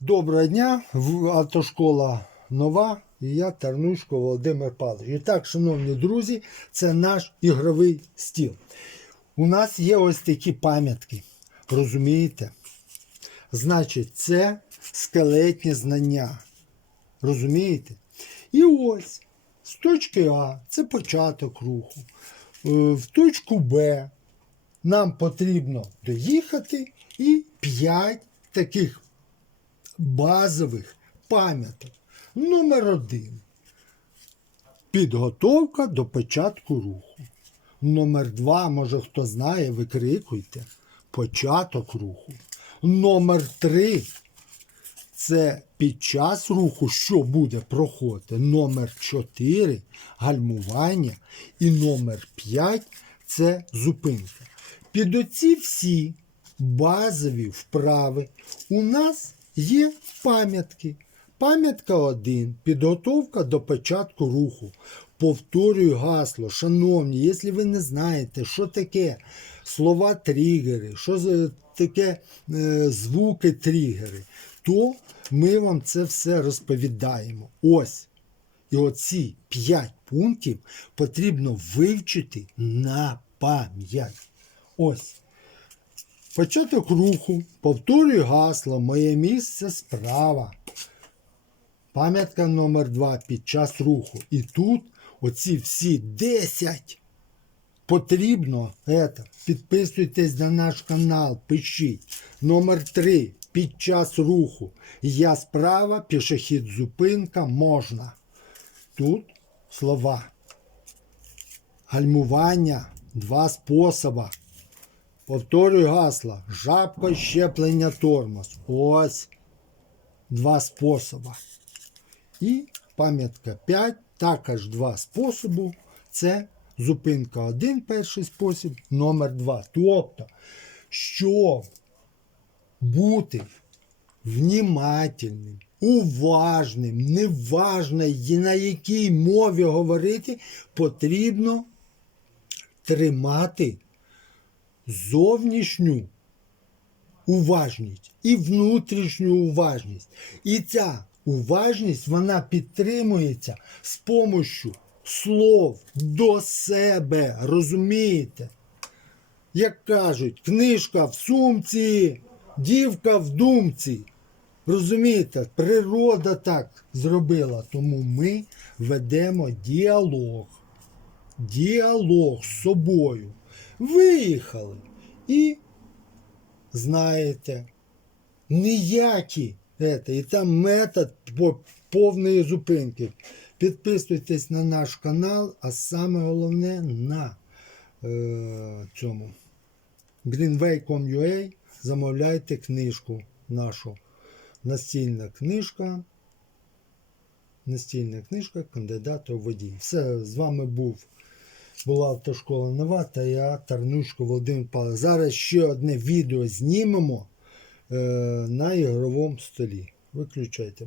Доброго дня, автошкола нова, і я Тарнушко Володимир Павлович. І так, шановні друзі, це наш ігровий стіл. У нас є ось такі пам'ятки. Розумієте? Значить, це скелетні знання. Розумієте? І ось з точки А це початок руху. Е, В точку Б нам потрібно доїхати і 5 таких базових пам'яток. Номер один. Підготовка до початку руху. Номер два, може хто знає, викрикуйте. Початок руху. Номер три. Це під час руху, що буде проходити. Номер 4 гальмування. І номер 5 це зупинка. Під оці всі базові вправи у нас є пам'ятки. Пам'ятка 1. Підготовка до початку руху. Повторюю гасло. Шановні, якщо ви не знаєте, що таке слова тригери, що таке е, звуки тригери, то ми вам це все розповідаємо. Ось. І оці 5 пунктів потрібно вивчити на пам'ять. Ось. Початок руху. Повторюю гасло. Моє місце справа. Пам'ятка номер 2 під час руху. І тут оці всі 10 потрібно. Это, підписуйтесь на наш канал, пишіть. Номер 3 під час руху. Я справа, пішохід зупинка можна. Тут слова. Гальмування два способи. Повторюю гасло. Жабка, щеплення, тормоз. Ось два способи. І пам'ятка 5, також два способи. Це зупинка один перший спосіб, номер два. Тобто, щоб бути внімательним, уважним, неважно, на якій мові говорити, потрібно тримати зовнішню уважність і внутрішню уважність. І ця уважність вона підтримується з помощю слов до себе. Розумієте? Як кажуть, книжка в сумці, дівка в думці. Розумієте, природа так зробила, тому ми ведемо діалог. Діалог з собою. Виїхали. І знаєте, ніякі і там метод повної зупинки. Підписуйтесь на наш канал, а саме головне на е, цьому greenway.com.ua замовляйте книжку нашу. Настільна книжка. Настільна книжка кандидата у водій. Все, з вами був була автошкола нова та я Тарнушко Володимир Павлович. Зараз ще одне відео знімемо е, на ігровому столі. Виключайте.